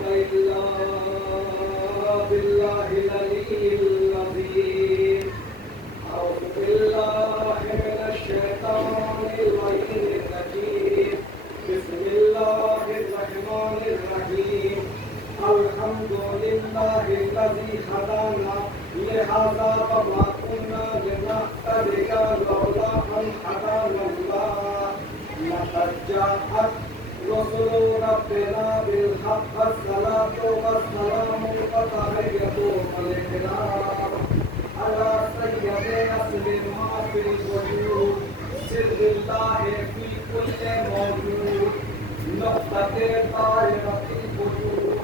إلا بالله العلي العظيم أعوذ بالله من الشيطان الرجيم بسم الله الرحمن الرحيم الحمد لله الذي هدانا لهذا وما كنا لنهتدي لولا أن هدانا الله لقد جاءت رسل ربنا بالحق الصلاة والسلام وتحية الإكرام على سيدنا ما في الوجود سر الله في كل موجود نقطة طائرة الوجود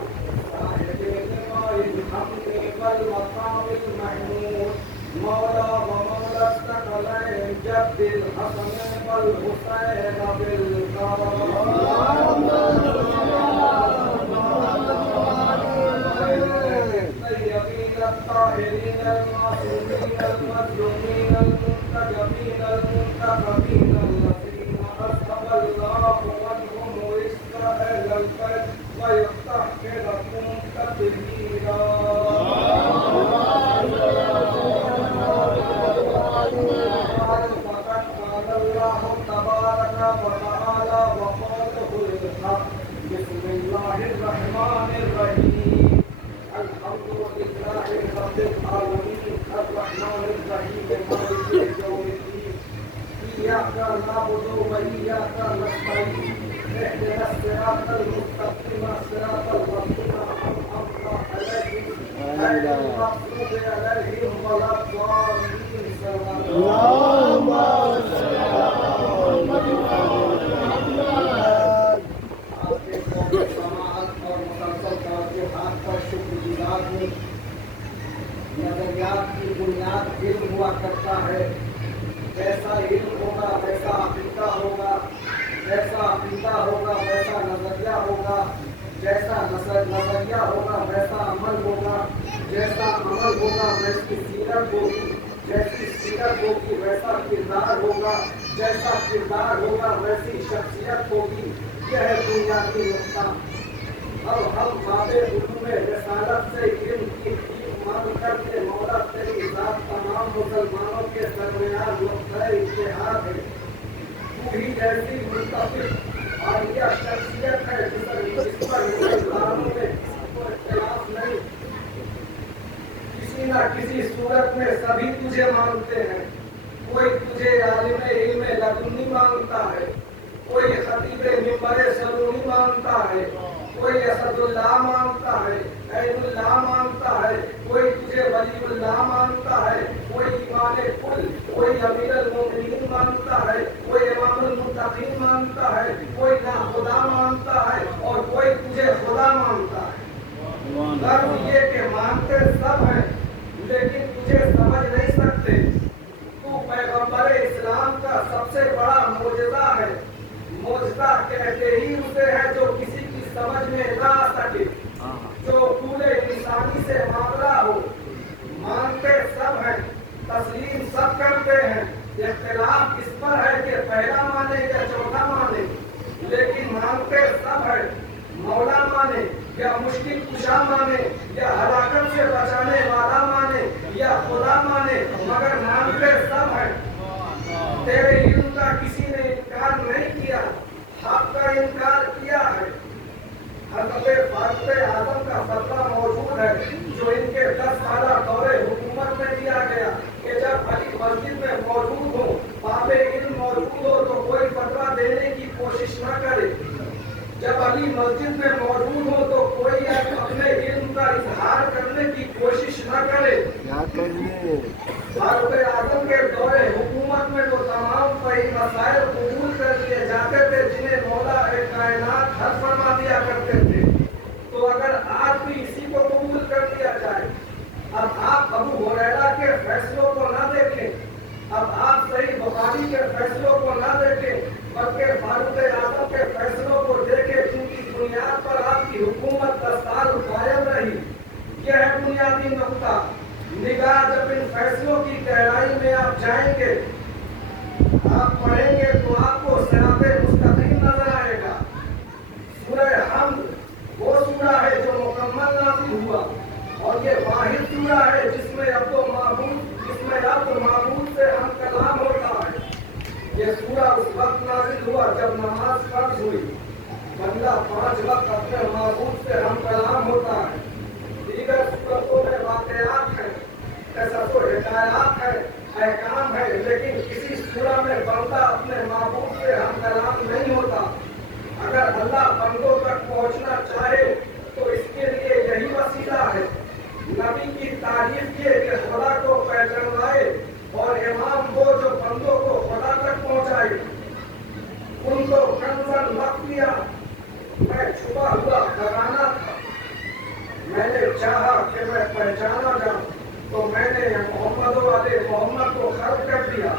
صاحب لواء الحمد والمقام المحمود مولى ومولى الثقلين جد الحسن والحسين بالكرم الطيبين الطاهرين المعصومين المظلومين المنتجبين المنتخبين الذين أذهب الله عنهم رزق أهل البيت ويستحقركم تطهيرا الله تبارك وتعالى وقوله الحق بسم الله الرحمن الرحيم الحمد لله رب العالمين الرحمن الرحيم مالك يوم الدين إياك نعبد وإياك نستعين اهدنا الصراط المستقيم صراط الذين أنعمت عليهم غير المغضوب عليهم ولا الضالين اللهم صل على محمد نظریات کی بنیاد علم ہوا کرتا ہے جیسا علم ہوگا ویسا عقیدہ ہوگا جیسا عقیدہ ہوگا ویسا نظریہ ہوگا جیسا نظریہ ہوگا ویسا عمل ہوگا جیسا عمل ہوگا ویسی سیرت ہوگی جیسی سیرت ہوگی ویسا کردار ہوگا جیسا کردار ہوگا ویسی شخصیت ہوگی یہ ہے بنیادی نقطہ اب ہم باب علوم رسالت سے علم کی مانگ کر کے مولا تیری ذات تمام مسلمانوں کے درمیان نقطۂ اتحاد ہے تو ہی ایسی منتخب عالیہ شخصیت ہے جس پر مسلمانوں میں کسی کو اختلاف نہیں کسی نہ کسی صورت میں سبھی تجھے مانتے ہیں کوئی تجھے عالم علم لدنی مانگتا ہے کوئی خطیب منبر سلونی مانگتا ہے کوئی اسد اللہ مانگتا ہے عین اللہ مانگتا ہے کوئی تجھے ولی اللہ مانگتا ہے کوئی ایمان کل کوئی امیر المومنین مانگتا ہے کوئی امام المتقین مانگتا ہے کوئی ناخدا مانگتا ہے اور کوئی تجھے خدا مانگتا ہے غرض یہ کہ مانگتے سب ہیں لیکن تجھے سمجھ نہیں سکتے تو پیغمبر اسلام کا سب سے بڑا معجزہ ہے معجزہ کہتے ہی اسے ہے جو کسی کی سمجھ میں نہ آ سکے جو پورے انسانی سے معاملہ ہو مانتے سب ہیں تسلیم سب کرتے ہیں اختلاف اس پر ہے کہ پہلا مانے یا چوتھا مانے لیکن مانتے سب ہیں مولا مانے یا مشکل کشا مانے یا ہلاکت سے بچانے والا مانے یا خدا مانے مگر مانتے سب ہیں تیرے علم کا کسی نے انکار نہیں کیا حق کا انکار کیا ہے حضرت فاروق اعظم کا فتویٰ موجود ہے جو ان کے 10 سالہ دور حکومت میں دیا گیا کہ جب علی مسجد میں موجود ہو باب علم موجود ہو تو کوئی فتویٰ دینے کی کوشش نہ کرے جب علی مسجد میں موجود ہو تو کوئی اپنے علم کا اظہار کرنے کی کوشش نہ کرے فاروق اعظم کے دور حکومت میں تو تمام مسائل قبول کر لیے جاتے تھے جنہیں مولا کائنات حل فرما دیا کرتے تھے تو اگر آج بھی اسی کو قبول کر لیا جائے اب آپ ابو ہریرہ کے فیصلوں کو نہ دیکھیں اب آپ صحیح بخاری کے فیصلوں کو نہ دیکھیں بلکہ فاروق اعظم کے فیصلوں کو دیکھیں جن کی بنیاد پر آپ کی حکومت 10 سال قائم رہی یہ ہے بنیادی نقطہ نگاہ جب ان فیصلوں کی گہرائی میں آپ جائیں گے آپ پڑھیں گے تو آپ کو صراط مستقیم نظر آئے گا سورہ حمد وہ سورہ ہے جو یہ سورہ اس وقت نازل ہوا جب نماز فرض ہوئی. بندہ 5 وقت اپنے معبود سے ہم کلام ہوتا ہے. دیگر صورتوں میں واقعات ہیں, قصص و حکایات ہیں, احکام ہے, لیکن کسی سورہ میں بندہ اپنے معبود سے ہم کلام نہیں ہوتا. اگر اللہ بندوں تک پہنچنا چاہے تو اس کے لیے یہی وسیلہ ہے. نبی کی تعریف یہ کہ خدا کو پہچانوائے اور امام وہ جو بندوں کو خدا تک پہنچائے. ان کو کنزن مخفیہ میں چھپا ہوا خزانہ تھا. میں نے چاہا کہ میں پہچانا جاؤں تو میں نے محمد والے محمد کو خلق کر دیا.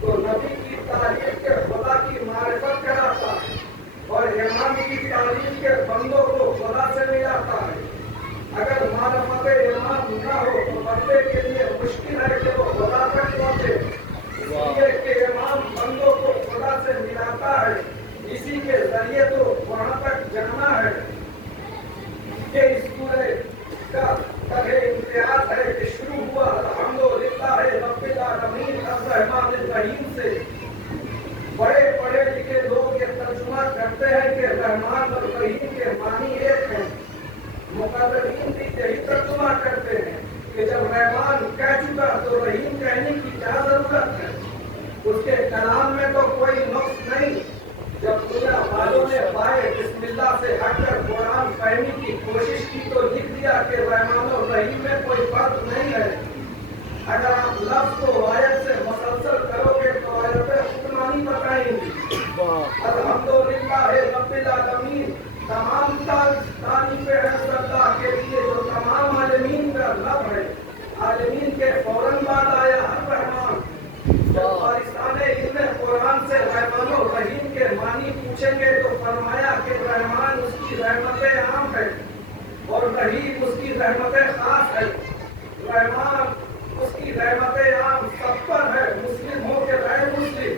تو نبی کی تعریف کے خدا کی معرفت کراتا ہے اور امام کی تعریف کے بندوں کو خدا سے ملاتا ہے. اگر معرفت امام نہ ہو تو بندے کے لیے مشکل ہے کہ وہ خدا تک پہنچے. اس لیے کہ امام بندوں کو خدا سے ملاتا ہے, اسی کے ذریعے تو وہاں تک جانا ہے. یہ اس سورے کا امتیاز ہے کہ شروع ہوا الحمدللہ رب العالمین الرحمن الرحیم سے. بڑے پڑھے لکھے لوگ یہ ترجمہ کرتے ہیں کہ رحمان اور رحیم کے معنی ایک ہیں. مقررین بھی یہی ترجمہ کرتے ہیں کہ جب رحمان کہہ چکا تو رحیم کہنے کی کیا ضرورت ہے. اس کے کلام میں تو کوئی نقص نہیں. جب دنیا والوں نے پائے بسم اللہ سے ہٹ کر قرآن فہمی کی کوشش کی تو لکھ دیا کہ رحمان اور رحیم میں کوئی فرق نہیں ہے. اگر آپ لفظ کو آیت سے مسلسل کرو گے تو آیتیں خود معنی بتائیں گی. الحمدللہ رب العالمین تمام تعریفیں ہیں اللہ کے لیے جو تمام عالمین کا رب ہے. عالمین کے فوراً بعد آیا الرحمان. جب وارثان علم قرآن سے رحمان و رحیم کے معنی پوچھیں گے تو فرمایا کہ رحمان اس کی رحمت عام ہے اور رحیم اس کی رحمت خاص ہے. رحمان اس کی رحمت عام سب پر ہے, مسلم ہو کے غیر مسلم.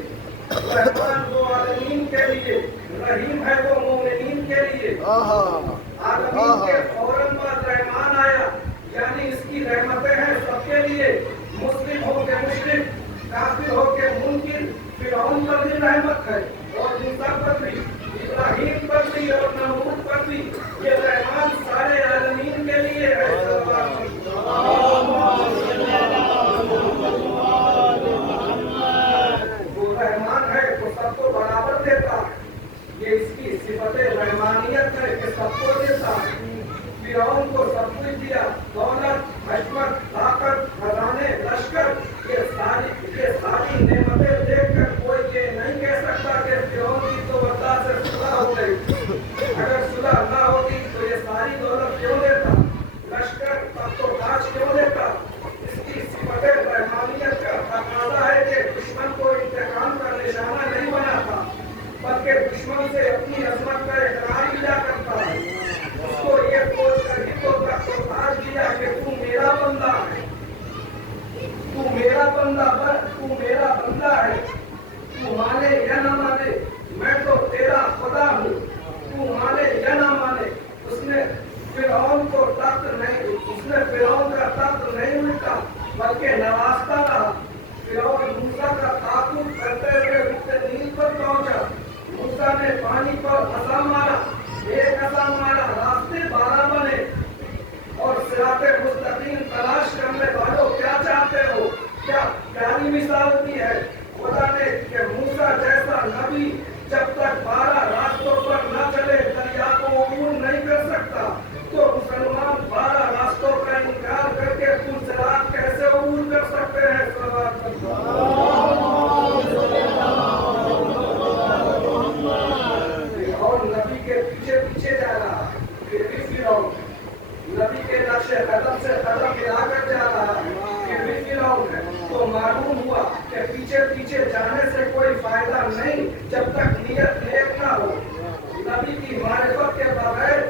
رحمان وہ عالمین کے لیے, رحیم ہے وہ مومنین کے لیے. عالمین کے فوراً بعد رحمان آیا, یعنی اس کی رحمتیں ہیں سب کے لیے, مسلم ہو کے مشرک, کافر ہو کے منکر. فرعون پر بھی رحمت ہے اور موسیٰ پر بھی, ابراہیم پر بھی اور نمرود پر بھی. یہ رحمان سارے عالمین کے لیے ہے. وہ رحمان ہے تو سب کو برابر دیتا ہے. یہ اس کی صفت رحمانیت ہے کہ سب کو دیتا ہے. فرعون کو سب کچھ دیا, دولت, حکمت, طاقت, خزانے, لشکر. یہ ساری نعمتیں دیکھ کر کوئی یہ نہیں کہہ سکتا کہ فرعون کی تو اللہ سے صلح ہو گئی. اگر صلح نہ ہوتی تو یہ ساری دولت کیوں دیتا, لشکر, تخت و تاج کیوں دیتا. اس کی صفت رحمانیت کا تقاضا ہے کہ دشمن کو انتقام کا نشانہ نہیں بناتا بلکہ دشمن سے اپنی عظمت کا اقرار کیا کرتا ہے. اس کو یہ سوچ کر ہی تو تخت و تاج دیا کہ تو میرا بندہ ہے, تو میرا بندہ ہے. تو مانے یا نہ مانے میں تو تیرا خدا ہوں. تو مانے یا نہ مانے. اس نے فرعون کا تخت نہیں الٹا بلکہ نوازتا رہا. فرعون موسیٰ کا تعاقب کرتے ہوئے اس نیل پر پہنچا. موسیٰ نے پانی پر عصا مارا, ایک عصا مارا, راستے 12 بنے. اور صراط مستقیم تلاش کرنے والوں کیا چاہتے ہو, کیا پیاری مثال دی ہے خدا نے کہ موسیٰ جیسا نبی جب تک 12 راستوں پر نہ چلے دریا کو عبور نہیں کر سکتا. تو مسلمان 12 راستوں کا انکار کر کے صراط کیسے عبور کر سکتے ہیں. اور نبی کے پیچھے پیچھے جا رہا, پھر بھی فرعون نبی کے نقش قدم سے قدم ملا کر جا رہا ہے, پھر بھی فرعون ہے. تو معلوم ہوا کہ پیچھے پیچھے جانے سے کوئی فائدہ نہیں جب تک نیت نیک نہ ہو. نبی کی معرفت کے بغیر,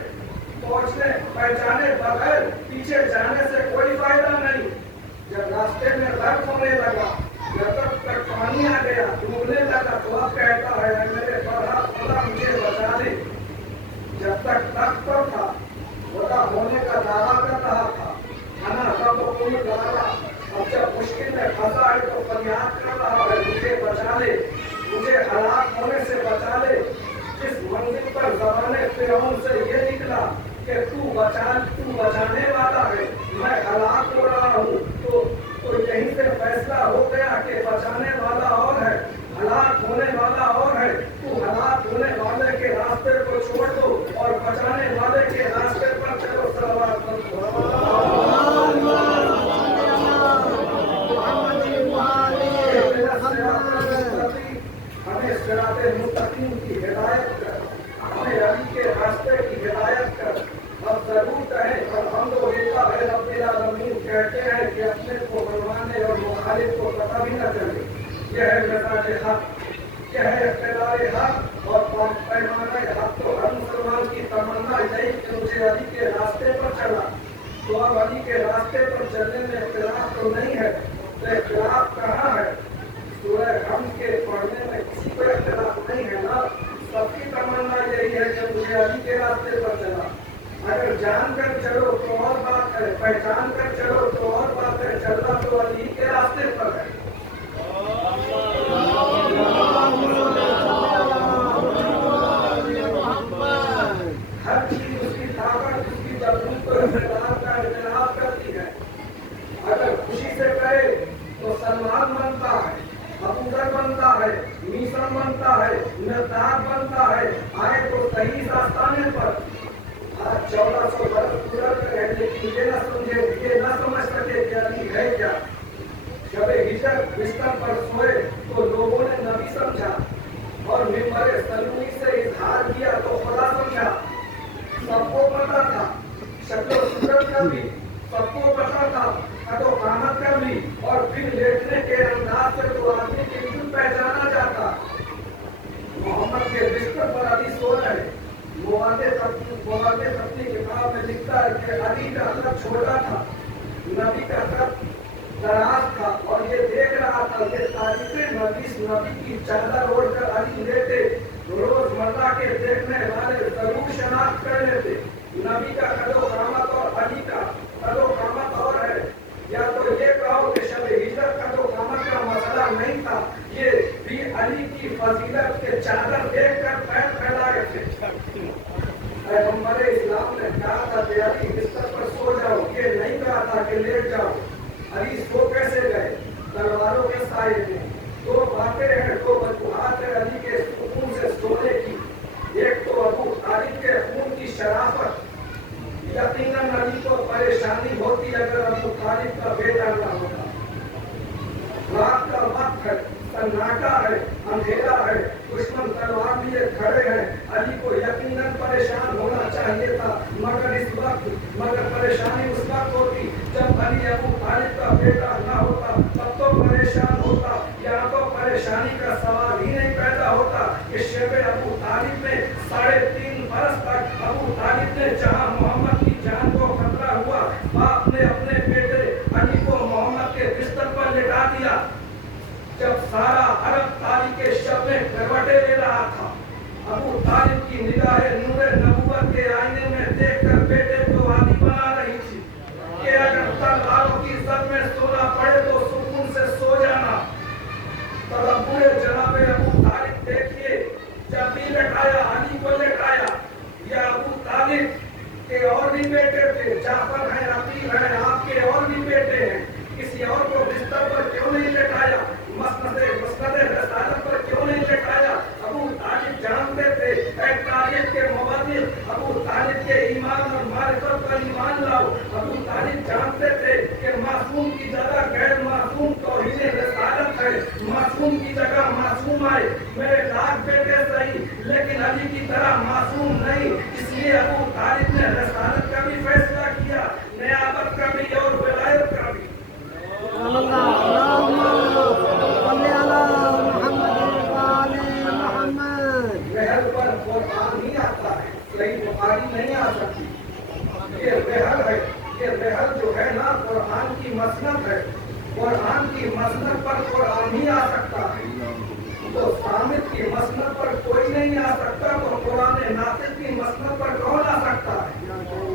پہچانے بغیر پیچھے جانے سے کوئی فائدہ نہیں. جب راستے میں غرق ہونے لگا, جب تک پانی آ گیا, ڈوبنے لگا تو اب کہتا ہے میرے فرحات خدا مجھے بچا لے. جب تک تخت پر تھا خدا ہونے کا دعویٰ کر رہا تھا, انا ربکم الاعلی. اب جب مشکل میں پھنسا ہے تو فریاد کر رہا ہے مجھے بچا لے. तू बचाने वाला है, मैं हलाक हो रहा हूँ। तो यहीं से फैसला हो गया कि बचाने वाला और है, हलाक होने वाला और है। तू हलाक होने वाले के रास्ते को छोड़ दो और बचाने वाले के रास्ते पर चलो। सलावत हमें सिराते मुस्तकीम की हिदायत कर, हमें अली के रास्ते की हिदायत कर। अब जरूर कहें और हम तो लिल्लाह रब्बिल आलमीन कहते हैं कि अपने को मनवाने और मुखालिफ को पता भी न चले। यह है मिजाज हक, यह है इख्तियार हक और पैमाने हक। तो हर मुसलमान की तमन्ना यही कि मुझे अली के रास्ते पर चला। तो अब अली के रास्ते पर चलने में इख्तिलाफ तो नहीं है, तो इख्तिलाफ कहाँ है? सूरह हम के पढ़ने में किसी को इख्तिलाफ नहीं है ना। सबकी तमन्ना यही है कि मुझे अली के रास्ते पर चला। अगर जान कर चलो तो और बात है, पहचान कर चलो तो और बात है, चलना तो अली के रास्ते पर है। हर चीज उसकी ताकत, उसकी जबरूत को इख्तिलाफ करती है। अगर खुशी से करे तो सलमान बनता है, अबू बकर बनता है, मीसम बनता है, मिर्दाद बनता है। आए तो सही रास्ताने पर। आज 1400 बरस पूरा करे, लेकिन ये न समझ सके कि अली है क्या। जब हिजरत बिस्तर पर सोए तो लोगों ने नबी समझा और मिंबर सलूनी से इजहार किया तो खुदा समझा। सबको पता था शक्ल सूरत का भी, सबको पता था कदो कामत का भी, और फिर लेटने के अंदाज से तो आदमी बिल्कुल पहचाना जाता। मोहम्मद के बिस्तर पर अली सो रहे। मुवादे अपनी किताब में लिखता है कि अली का कद छोटा था, नबी का कद दराज था, और ये देख रहा था कि नबी की चादर ओढ़कर अली लेते। रोजमर्रा के देखने वाले जरूर शनाख्त कर लेते नबी का कदो कामत और अली का कदो कामत और है। या तो ये कहो कि शब हिजरत कदो कामत का मसला नहीं था, ये भी अली की फजीलत के चादर देखकर पैर फैलाए थे। पैगंबर इस्लाम ने कहा था कि अली बिस्तर पर सो जाओ, ये नहीं कहा था कि लेट जाओ। अली सो कैसे गए? तलवारों के साए में। दो बातें हैं, दो वजूहात है अली के सुकून से सोने की। एक तो अबू तालिब के खून की शराफत, यकीनन अली को परेशानी होती अगर अबू तालिब का बेटा न होता। रात का वक्त है, सन्नाटा है, अंधेरा है, दुश्मन तलवार लिए खड़े हैं। अली को यकीनन परेशान होना चाहिए था, मगर परेशानी उस वक्त होती जब अली अबू तालिब का बेटा न होता, तब तो परेशान होता। यहाँ तो परेशानी का सवाल ही नहीं पैदा होता कि शब अबू तालिब में 3.5 बरस तक अबू तालिब ने जहाँ मोहम्मद की जान को खतरा हुआ, बाप ने अपने बेटे अली को मोहम्मद के बिस्तर पर लिटा दिया। जब सारा अरब ताली के शब में करवटे ले रहा था, अबू तालिब की निगाहें नूरे नबूवत के आईने में देखकर बेटे को आदी बना रही थी कि अगर तलवारों की जद में सोना पड़े तो सुकून से सो जाना। तदब्बुर जनाबे अबू तालिब देखिए, जब भी लटाया अली को लटाया। या अबू तालिब के और भी बेटे थे, जाफर हैं, अकील हैं, आपके और भी बेटे हैं, किसी और को बिस्तर पर क्यों नहीं लटाया? मसनद रसालत पर क्यों नहीं लटाया? अबू तालिब जानते थे तारीख के मुबद्दिल अबू तालिब के ईमान और मारिफत पर ईमान लाओ। अबू तालिब जानते थे कि मासूम की जगह गैर मासूम तौहीन रसालत है, मासूम की जगह मासूम आए। मेरे लाख बेटे सही, लेकिन अली की तरह मासूम नहीं। इसलिए अबू तालिब ने रसालत का भी फैसला किया, नियाबत का भी और विलायत का भी। महल पर कुरान नहीं आता है, सही बुखारी नहीं आ सकती। ये महल है, ये महल जो है ना कुरान की मसनद है। कुरान की मसनद पर कुरान ही आ सकता है। तो सामित की मसनद पर कोई नहीं आ सकता, तो कुरान नातिक की मसनद पर कौन आ सकता है?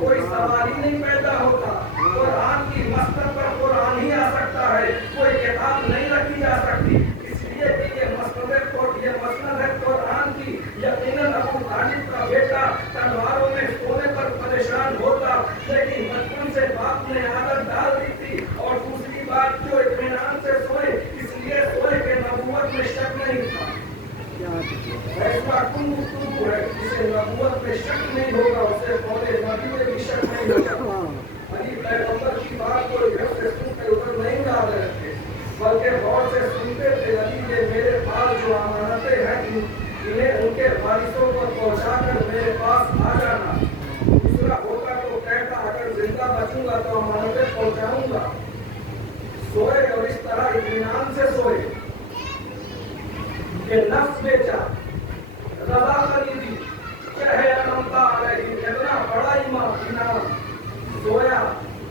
कोई सवाल ही नहीं पैदा होता। कुरान की मसनद पर कुरान ही आ सकता है, कोई किताब नहीं रखी जा सकती। इसलिए कि ये मसनद है कुरान की। यकीनन अबू तालिब का बेटा तलवारों में सोने पर परेशान होता, फैसला कुंभ है, जिसे नबूवत में शक नहीं होगा, उसे पौधे नबी में भी शक नहीं होगा। अली पैगंबर की बात को घर से सुनकर उधर नहीं ला रहे थे, बल्कि गौर से सुनते थे। अली ने मेरे पास जो अमानतें हैं, इन्हें उनके वारिसों को पहुंचाकर मेरे पास आ जाना। दूसरा होता तो कहता, अगर जिंदा बचूंगा तो अमानतें पहुंचाऊंगा। सोए और इस तरह इत्मीनान से सोए कि नफ्स बेचा, रजा खरीदी, चाहे अनमता अलैहि, इतना बड़ा ईमान। सोया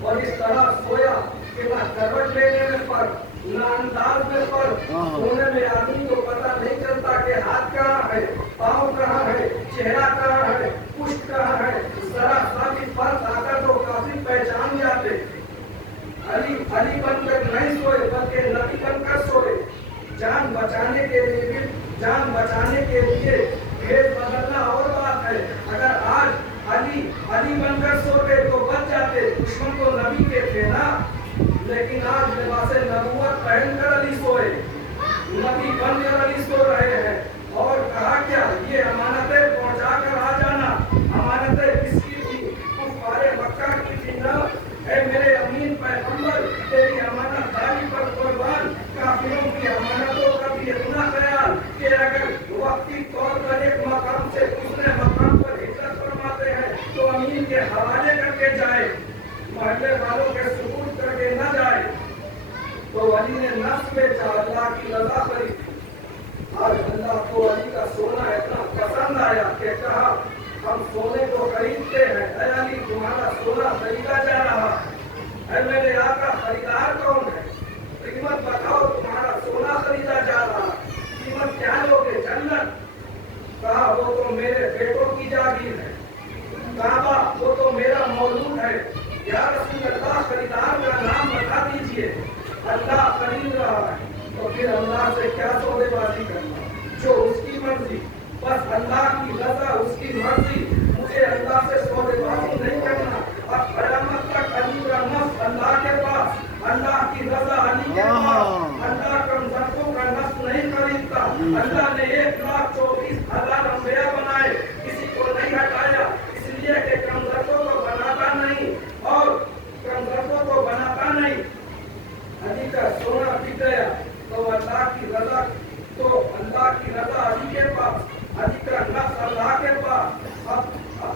और इस तरह सोया कि ना करवट लेने में फर्क, ना अंदाज में फर्क। सोने में आदमी को पता नहीं चलता कि हाथ कहाँ है, पाँव कहाँ है, चेहरा कहाँ है, पुष्ट कहाँ है। जरा सा भी फर्क आकर तो काफी पहचान जाते। अली बनकर नहीं सोए, बल्कि नबी बनकर सोए। जान बचाने के लिए भेद बदलना और बात है। अगर आज अली बनकर सोते तो बच जाते, दुश्मन तो नबी के थे ना। लेकिन आज लिबासे नबूवत पहनकर अली सोए, नबी बनकर अली सो रहे हैं। और कहा क्या, ये अमानतें पहुंचाकर आ जाना। अमानतें किसकी थी? कुफारे मक्का की थी ना। ऐ मेरे अमीन पैगंबर, तेरी अमानतदारी पर कुर्बान। काफिरों की अमानतों का भी इतना ख्याल कि अगर वक्ती तौर पर एक मकाम से दूसरे मकाम पर हिजरत फरमाते हैं तो अमीन के हवाले करके जाए, महल्ले वालों के सुकून करके न जाए। तो अली ने नफ्स बेचा, अल्लाह की रजा खरीदी। आज अल्लाह को अली का सोना इतना पसंद आया कि कहा, हम सोने को खरीदते हैं। ऐ अली, तुम्हारा सोना खरीदा जा रहा है। मेरे आका, खरीदार कौन है? कीमत बताओ, तुम्हारा सोना खरीदा जा रहा। कीमत क्या लोगे? जन्नत। कहा, वो तो मेरे बेटों की जागीर है। काबा, वो तो मेरा मौलूद है। या रसूल अल्लाह, खरीदार का नाम बता दीजिए। अल्लाह खरीद रहा है, तो फिर अल्लाह से क्या सौदेबाजी करना? जो उसकी मर्जी, बस अल्लाह की रजा, उसकी मर्जी। मुझे अल्लाह से सौदेबाजी नहीं करना। अब कयामत तक अली का नफ्स अल्लाह के पास, अल्लाह की रजा अली के पास। अल्लाह कमजोरों का नफ्स नहीं खरीदता। अल्लाह ने 1,24,000 अंबिया बनाए, किसी को नहीं हटाया, इसलिए कि कमजोरों को बनाता नहीं और कमजोरों को बनाता नहीं। अली का सोना बिक गया तो अल्लाह की रजा अली के पास, अली का नफ्स अल्लाह के पास। अब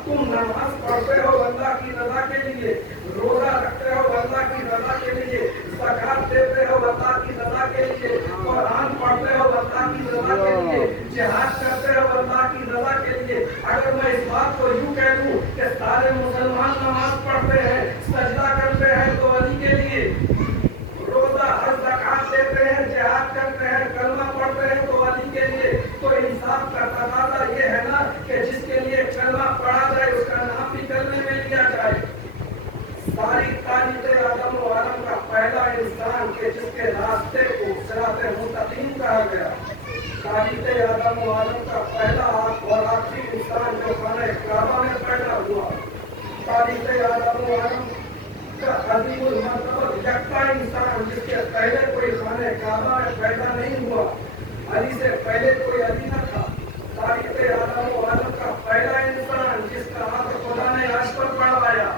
तुम नमाज पढ़ते हो अल्लाह की रजा के लिए, रोजा रखते हो अल्लाह की रजा के लिए, ज़कात देते हो अल्लाह की रजा के लिए, कुरान पढ़ते हो अल्लाह की रजा के लिए, जिहाद करते हो अल्लाह की रजा के लिए। अगर मैं इस बात को यूं कह दूं कि सारे मुसलमान नमाज पढ़ते हैं, सजदा करते हैं तो अली के लिए, रोजा हज ज़कात देते हैं, जिहाद करते हैं, कलमा पढ़ते हैं तो अली के लिए, तो इंसाफ का तकाज़ा ये है ना कि जिसके लिए कलमा पढ़ा जाए उसका नाम भी कलमे में लिया जाए। सारी तारीख़ आदम व आलम का पहला इंसान के जिसके रास्ते को सिराते मुस्तकीम कहा गया, तारीख़ आदम व आलम का पहला और आखिरी इंसान जो खाने काबा में पैदा हुआ, तारीख़ आदम व आलम का अजीमुल मर्तबा यकता इंसान जिसके पहले कोई खाने काबा में पैदा नहीं हुआ, अली से पहले कोई अली न था। तारीख़ आदम व आलम का पहला इंसान जिसका हाथ खुदा ने अर्श पर बढ़ाया,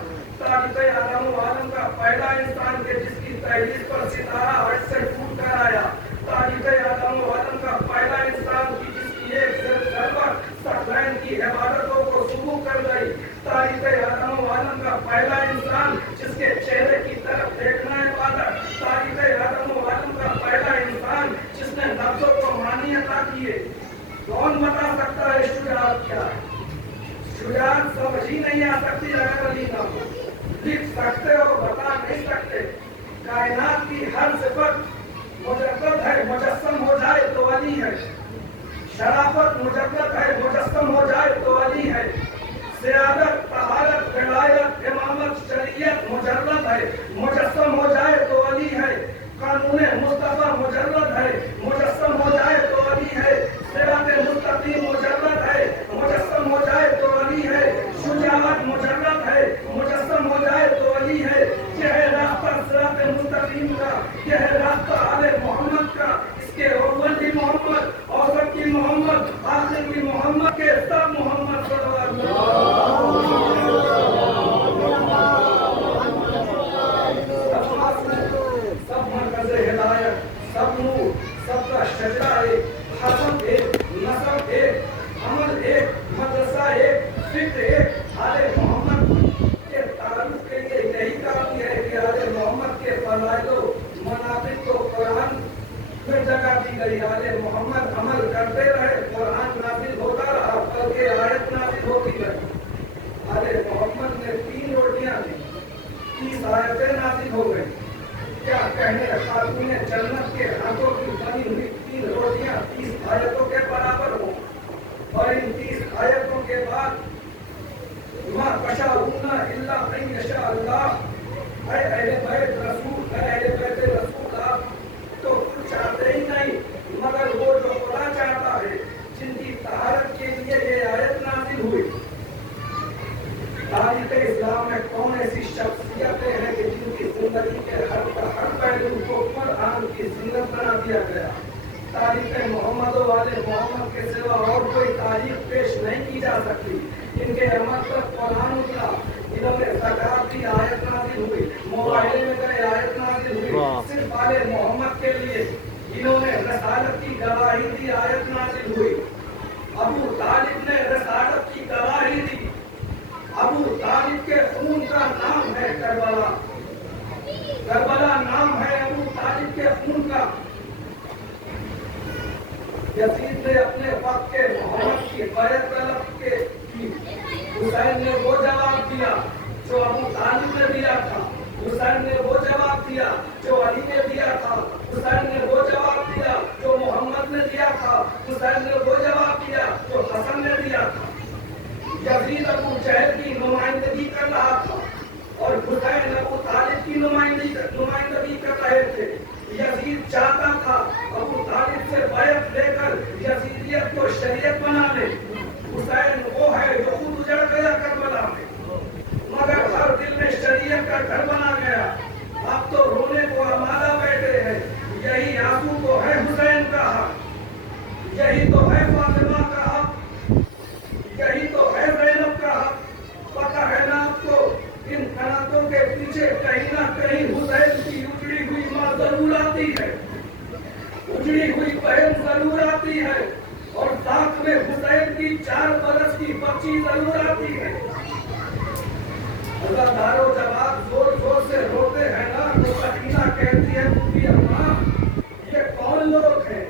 तारीख़ आदम व आलम का पहला इंसान के जिसकी तहरीर पर सितारा अर्श से टूट कर आया, तारीख़ आदम व आलम का पहला इंसान की जिसकी एक सिर्फ सरवत सकलैन की इबादतों को सुबह कर गई, तारीख़ आदम व आलम का पहला इंसान जिसके चेहरे की तरफ देखना इबादत, तारीख़ आदम व आलम का पहला इंसान जिसने नफ्सों को मानी अता किए। कौन बता सकता है शुजाअत क्या है? शुजाअत समझ ही नहीं आ सकती अगर अली ना हो। लिख सकते हो, बता नहीं सकते। कायनात की हर सिफत मुजद्दद है, मुजस्सम हो जाए तो अली है। शराफत मुजद्दद है, मुजस्सम हो जाए तो अली है। सियादत, तहारत, विलायत, इमामत, शरीयत मुजर्रद है, मुजस्सम हो जाए तो अली है। कानून मुस्तफा मुजर्रद है, मुजस्सम हो जाए तो अली है। सिरात मुस्तकीम मुजर्रद है, मुजस्सम हो जाए तो अली है। शुजाअत मुजर्रद है, मुजस्सम हो जाए तो अली है। यह है रास्ता सिरात मुस्तकीम का, यह है रास्ता आले मोहम्मद का। इसके अव्वल भी मोहम्मद, औसत की मोहम्मद, कुरान नाजिल होता रहा, बल्कि आयत नाजिल होती रही। अरे मोहम्मद ने 3 रोटियां दी, 30 आयतें नाजिल हो गई। क्या कहने खातून जन्नत के हाथों की बनी हुई 3 रोटियां 30 आयतों के बराबर हो। और इन 30 आयतों के बाद मां तशाऊना इल्ला अन यशा अल्लाह, ऐ अहले बैत रसूल, ऐ अहले बैत रसूल, आप तो कुछ चाहते ही नहीं मगर वो जो खुदा चाहता है, जिनकी तहारत के लिए ये आयत नाजिल हुई। तारीख इस्लाम में कौन ऐसी शख्सियतें हैं कि जिनकी जिंदगी के हर पहलू को कुरान की जिन्नत बना दिया गया। तारीख मोहम्मद वाले मोहम्मद के सिवा और कोई तारीख पेश नहीं की जा सकती। इनके अमल पर कुरान उतरा, इन्होंने ज़कात की आयत नाजिल हुई, मोबाइल में गए आयत नाजिल हुई, सिर्फ वाले मोहम्मद के लिए इन्होंने रसालत की गवाही दी, आयत नाजिल हुई। अबू तालिब ने रसालत की गवाही दी। अबू तालिब के खून का नाम है करबला, करबला नाम है अबू तालिब के खून का। यजीद ने अपने वक्त के मोहम्मद की बैत तलब के हुसैन ने वो जवाब दिया जो अबू तालिब ने दिया था, हुसैन ने वो जवाब दिया जो अली ने दिया था, हुसैन ने वो जवाब दिया जो मोहम्मद ने दिया था, हुसैन ने वो जवाब दिया जो हसन ने दिया था। यजीद अबू जहल की नुमाइंदगी कर रहा था और हुसैन अबू तालिब की नुमाइंदगी कर रहे थे। यजीद चाहता था अबू तालिब से बैत लेकर यजीदियत को शरीयत बना ले। हुसैन वो है जो खुद उजड़ गया करबला में, मगर हर दिल में शरीयत का घर बना गया। अब तो रोने को हमारा बैठे हैं, यही आंसू तो है हुसैन का हक, यही तो है फातिमा का हक, यही तो है ज़ैनब का हक। पता है ना आपको, इन कनातों के पीछे कहीं ना कहीं हुसैन की उजड़ी हुई माँ जरूर आती है, उजड़ी हुई बहन जरूर आती है, और साथ में हुसैन की 4 बरस की बच्ची जरूर आती है। अज़ादारो जब आप जोर जोर से रोते हैं ना तो सकीना कहती है कि अम्मा ये कौन लोग हैं?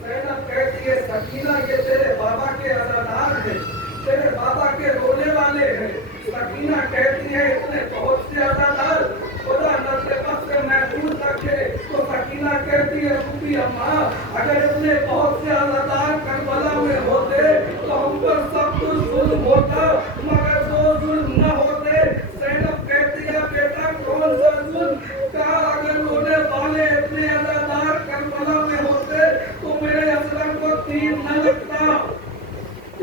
ज़ैनब कहती है सकीना ये तेरे बाबा के अज़ादार हैं, तेरे बाबा के रोने वाले हैं। सकीना कहती है इतने बहुत से अज़ादार खुदा नज़र बद से महफूज रखे। तो सकीना कहती है कि अम्मा अगर इतने बहुत से अज़ादार करबला में होते तो हम पर सब कुछ जुल्म होता, मगर वो जुल्म न होते। ज़ैनब कहती है बेटा कौन सा जुल्म? कहा अगर रोने वाले इतने अज़ादार करबला में होते तो मेरे असलम को तीर न लगता,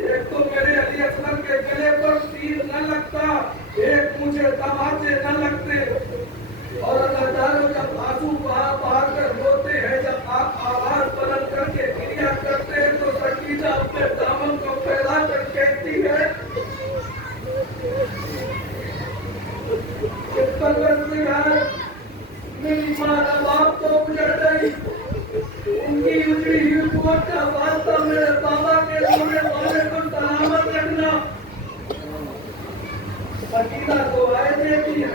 एक तो मेरे अली असलम के गले पर तीर न लगता, एक मुझे तमाचे न लगते। और अज़ादारों जब आंसू बहा कर रोते हैं, जब आप आवाज बुलंद करके क्रिया करते हैं तो सकीना अपने दामन को फैला कर कहती है मेरी माँ बाप तो उजड़ गई, उनकी उजड़ी हुई मौत का वास्ता मेरे बाबा के रोने वाले को सलामत रखना। सकीना तो आए देती है,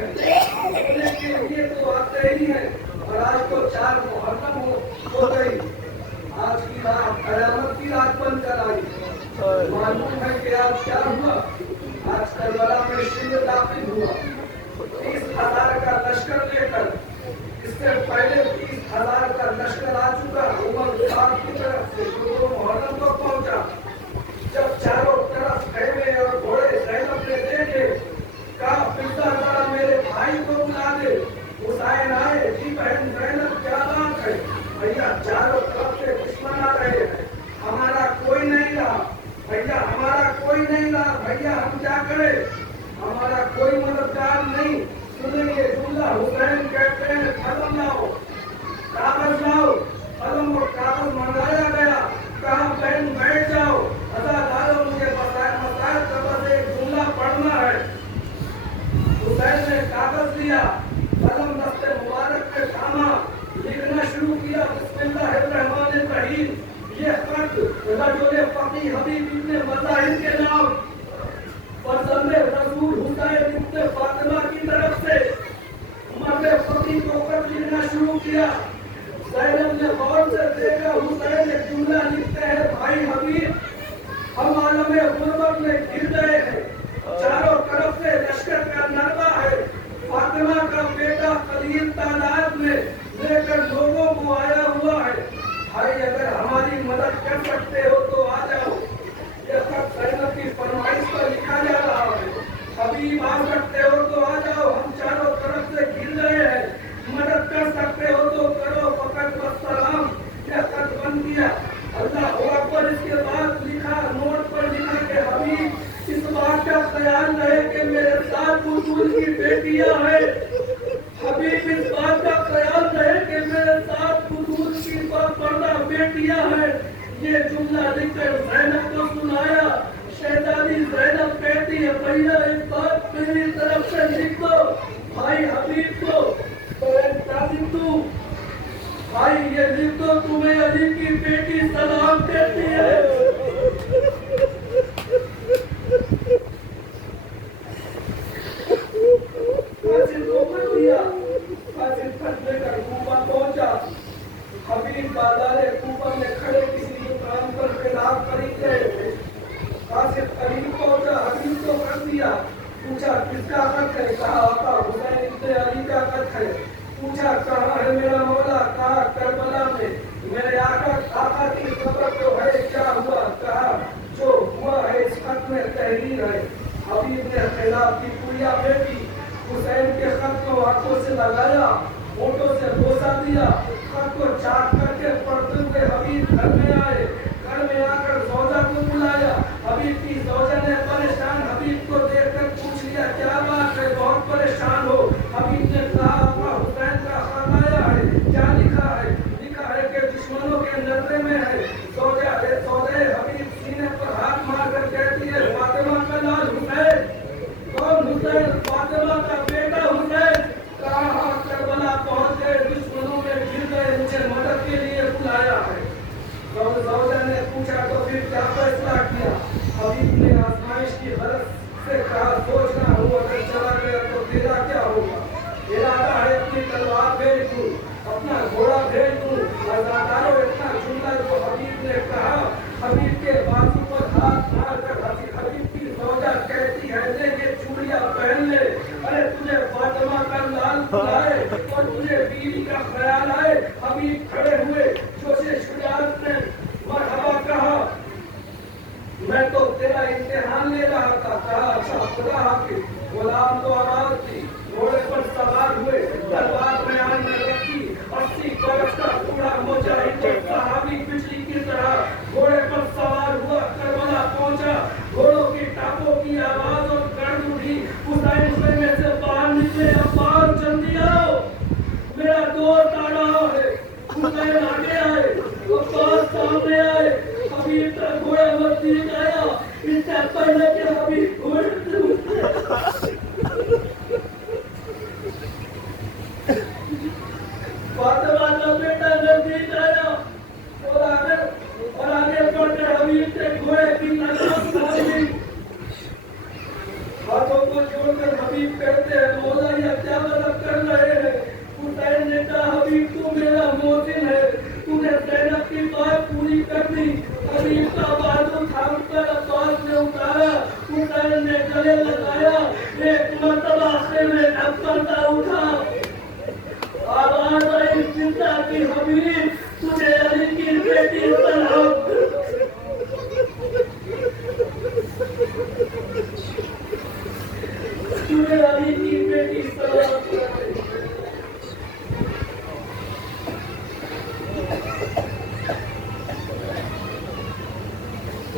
अपने के लिए तो आते ही है। और आज तो 4 मुहर्रम हो गई, आज की रात कयामत की रात बन कर आई। मालूम है कि आज क्या हुआ? आज करबला में शिव दाखिल हुआ 30,000 का लश्कर लेकर। इससे पहले 30,000 का लश्कर आ चुका उमर खान की तरफ से, जो मुहर्रम को पहुंचा। जब चारों तरफ खेमे और घोड़े ज़ैनब ने देखे, कहा पिता जरा मेरे भाई को बुला दे। हुसैन आए, जी बहन ज़ैनब क्या बात है? भैया चारों तरफ से दुश्मन आ रहे हैं, हमारा कोई नहीं रहा भैया, हमारा कोई नहीं रहा भैया, हम क्या करें? हमारा कोई मददगार नहीं। सुनेंगे दूल्हा हुसैन कहते हैं कलम लाओ, कागज लाओ। कलम और कागज मंगाया गया, कहा बहन बैठ जाओ, अज़ादारों मुझे मसाइल का बस एक जुमला पढ़ना है। हुसैन ने कागज लिया, कलम दस्ते मुबारक पे थामा, लिखना शुरू किया बिस्मिल्लाहिर्रहमानिर्रहीम। ये खत रजूल फकी हबीब इब्ने मज़ाहिर के नाम फर्जंदे रसूल हुसैन इब्ने फातिमा की तरफ से मर्द फकी को खत लिखना शुरू किया। ज़ैनब ने गौर से देखा, हुसैन एक जुमला लिखते हैं भाई हबीब ہم عالم غربت میں گر گئے ہیں، چاروں طرف سے لشکر کا نربہ ہے، فاطمہ کا بیٹا قلیل تعداد میں لے کر لوگوں کو آیا ہوا ہے، بھائی اگر ہماری مدد کر سکتے ہو تو آ جاؤ، یہ خط زینب کی فرمائش پر لکھا جا رہا ہے، حبیب آ سکتے ہو تو آ جاؤ، ہم چاروں طرف سے گر رہے ہیں، مدد کر سکتے ہو تو کرو، فقط والسلام، یہ خط بن گیا، اللہ اکبر۔ اس کے بعد لکھا، نوٹ پر لکھا کہ حبیب اس بات کا خیال رہے کہ میرے ساتھ بطول کی بیٹیاں ہیں، حبیب اس بات کا خیال رہے کہ میرے ساتھ بطول کی پردہ بیٹیاں ہیں۔ یہ جملہ لکھ کر زینب کو سنایا، شہزادی زینب کہتی ہے بھیا اس بات میری طرف سے لکھ دو بھائی حبیب کو، بھائی یہ لکھ دو تمہیں علی کی بیٹی سلام کہتی ہے۔ قاسم کو کر دیا، قاسم خط لے کر کوفہ پہنچا، حبیب بازار کوفہ میں کھڑے کسی دکان پر کتاب خرید رہے تھے، قاسم قریب پہنچا، حبیب کو کر دیا، پوچھا کس کا خط ہے، کہا آقا حسین ابن علی کا خط ہے، پوچھا کہاں ہے میرا مولا، کہا کربلا میں، میرے آقا کی خبر تو ہے، کیا ہوا، کہا جو ہوا ہے اس خط میں تحریر ہے۔ حبیب نے خلاف کی پویا بیٹی حسین کے خط کو ہاتھوں سے لگایا، ہونٹوں سے بوسہ دیا، خط کو چاک کر کے پڑھتے ہوئے حبیب گھر میں آئے، گھر میں آ کر زوجہ کو بلایا، حبیب کی زوجہ نے پریشان حبیب کو دیکھ کر پوچھ لیا کیا بات ہے، بہت پریشان ہو، حبیب نے کہا آقا حسین کا خط آیا ہے، کیا لکھا ہے، لکھا ہے کہ دشمنوں کے نظرے میں ہے، زوجہ حبیب سینے پر ہاتھ مار کر کہتی ہے فاطمہ کا لال حسین، کون حسین، فاطمہ کا بیٹا حسین، کہاں کربلا پہنچ گئے، دشمنوں میں گر گئے، مجھے مدد کے لیے بلایا ہے۔ زوجہ نے پوچھا تو پھر کیا فیصلہ کیا، حبیب نے آزمائش کی غرض سے کہا سوچ رہا ہوں اگر چلا گیا تو تیرا کیا ہوگا، ارادہ ہے اپنی تلوار بھیج دوں، اپنا گھوڑا بھیج دوں، ازادارو اتنا جملہ جو حبیب نے کہا، حبیب کے بازو پر ہاتھ مار کر حبیب کی زوجہ کہتی ہے لے یہ چوڑیاں پہن لے، ارے تجھے فاطمہ کا لال بلائے اور تجھے بیوی کا خیال آئے۔ حبیب کھڑے ہوئے، جوش شجاعت نے مرحبا کہا، میں تو تیرا امتحان لے رہا تھا، کہا اچھا خدا حافظ، غلام کو آواز دی، گھوڑے پر سوار ہوئے، تلوار میان میں رکھی، 80 برس کا بوڑھا مجاہد اور صحابی بجلی کی طرح گھوڑے پر سوار ہوا، کربلا پہنچا، گھوڑوں کی ٹاپوں کی آواز اور گرد اٹھی، حسین خیمے سے باہر نکلے، عباس جلدی آؤ، میرا دوست آ رہا ہے، حسین آگے آئے، عباس سامنے آئے، حبیب کا گھوڑا مسجد آیا، اس سے پہلے کہ حبیب گھوڑے سے فاطمہ کا بیٹا نزدیک آیا اور آگے بڑھ کر حبیب سے گھوڑے کی لگام ڈالی، ہاتھوں کو جوڑ کر حبیب کہتے ہیں مولا یہ کیا غلط کر رہے ہیں، حسین نے کہا حبیب تو میرا محسن ہے، تو نے زینب کی بات پوری کر دی، حبیب کا بازو تھام کر عباس نے اتارا، حسین نے گلے لگایا، ایک مرتبہ خیمے کا پردہ اٹھا، آواز آئی زندہ کی حبیب تجھے علی کی بیٹی سلام، تجھے علی کی بیٹی سلام۔